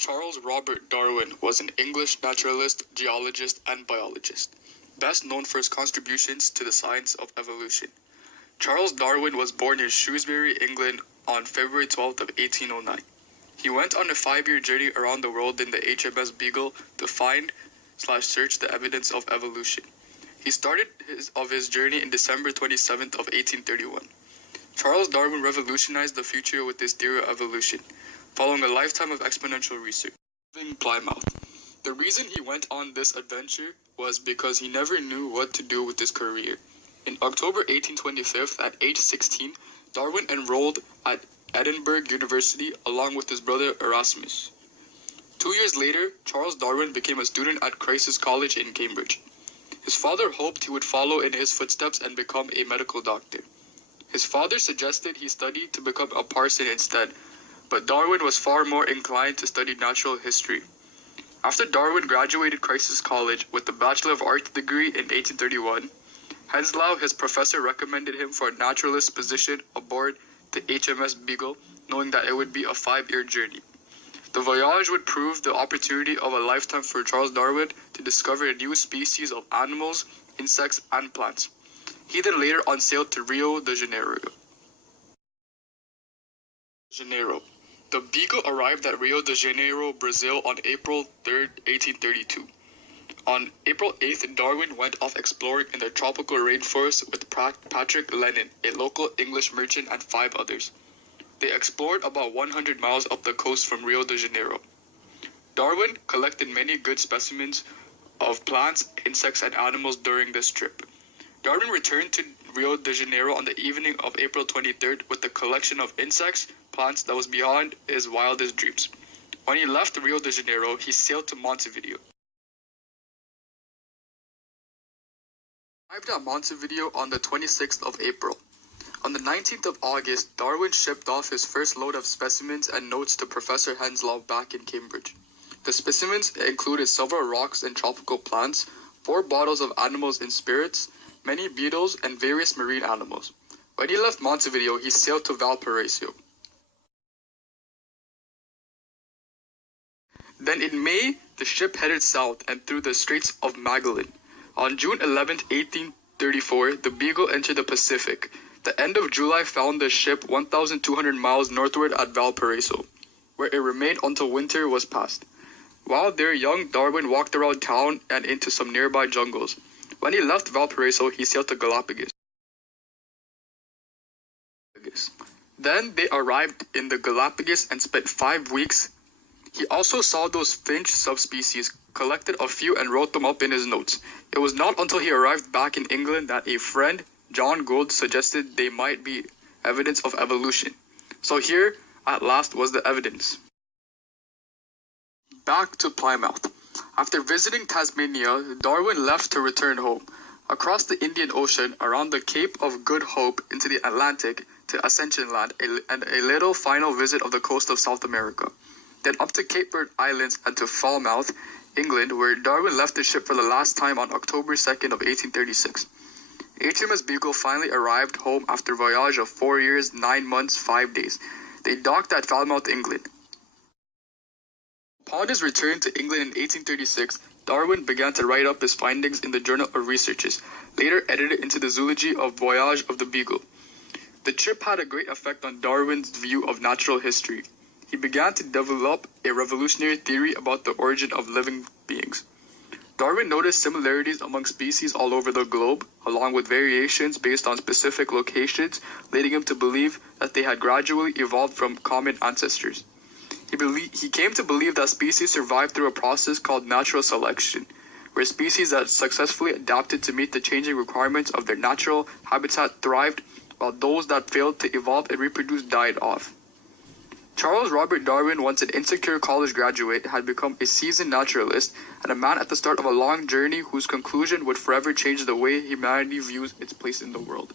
Charles Robert Darwin was an English naturalist, geologist, and biologist, best known for his contributions to the science of evolution. Charles Darwin was born in Shrewsbury, England on February 12th of 1809. He went on a 5-year journey around the world in the HMS Beagle to find/search the evidence of evolution. He started his journey in December 27th of 1831. Charles Darwin revolutionized the future with his theory of evolution, following a lifetime of exponential research. Leaving Plymouth. The reason he went on this adventure was because he never knew what to do with his career. In October 1825, at age 16, Darwin enrolled at Edinburgh University along with his brother Erasmus. 2 years later, Charles Darwin became a student at Christ's College in Cambridge. His father hoped he would follow in his footsteps and become a medical doctor. His father suggested he study to become a parson instead, but Darwin was far more inclined to study natural history. After Darwin graduated Christ's College with a Bachelor of Arts degree in 1831, Henslow, his professor, recommended him for a naturalist position aboard the HMS Beagle, knowing that it would be a 5-year journey. The voyage would prove the opportunity of a lifetime for Charles Darwin to discover a new species of animals, insects, and plants. He then later on sailed to Rio de Janeiro. The Beagle arrived at Rio de Janeiro, Brazil on April 3, 1832. On April 8th, Darwin went off exploring in the tropical rainforest with Patrick Lennon, a local English merchant, and 5 others. They explored about 100 miles up the coast from Rio de Janeiro. Darwin collected many good specimens of plants, insects, and animals during this trip. Darwin returned to Rio de Janeiro on the evening of April 23rd with a collection of insects, plants that was beyond his wildest dreams. When he left Rio de Janeiro, he sailed to Montevideo. He arrived at Montevideo on the 26th of April. On the 19th of August, Darwin shipped off his first load of specimens and notes to Professor Henslow back in Cambridge. The specimens included several rocks and tropical plants, 4 bottles of animals and spirits, many beetles, and various marine animals. When he left Montevideo, he sailed to Valparaiso. Then in May, the ship headed south and through the Straits of Magellan. On June 11, 1834, the Beagle entered the Pacific. The end of July found the ship 1,200 miles northward at Valparaiso, where it remained until winter was past. While there, young Darwin walked around town and into some nearby jungles. When he left Valparaiso, he sailed to Galapagos. Then they arrived in the Galapagos and spent 5 weeks. He also saw those finch subspecies, collected a few and wrote them up in his notes. It was not until he arrived back in England that a friend, John Gould, suggested they might be evidence of evolution. So here, at last, was the evidence. Back to Plymouth. After visiting Tasmania, Darwin left to return home. Across the Indian Ocean, around the Cape of Good Hope into the Atlantic to Ascension Land, and a little final visit of the coast of South America. Then up to Cape Verde Islands and to Falmouth, England, where Darwin left the ship for the last time on October 2nd of 1836. HMS Beagle finally arrived home after a voyage of 4 years, 9 months, 5 days. They docked at Falmouth, England. Upon his return to England in 1836, Darwin began to write up his findings in the Journal of Researches, later edited into the Zoology of Voyage of the Beagle. The trip had a great effect on Darwin's view of natural history. He began to develop a revolutionary theory about the origin of living beings. Darwin noticed similarities among species all over the globe, along with variations based on specific locations, leading him to believe that they had gradually evolved from common ancestors. He came to believe that species survived through a process called natural selection, where species that successfully adapted to meet the changing requirements of their natural habitat thrived, while those that failed to evolve and reproduce died off. Charles Robert Darwin, once an insecure college graduate, had become a seasoned naturalist and a man at the start of a long journey whose conclusion would forever change the way humanity views its place in the world.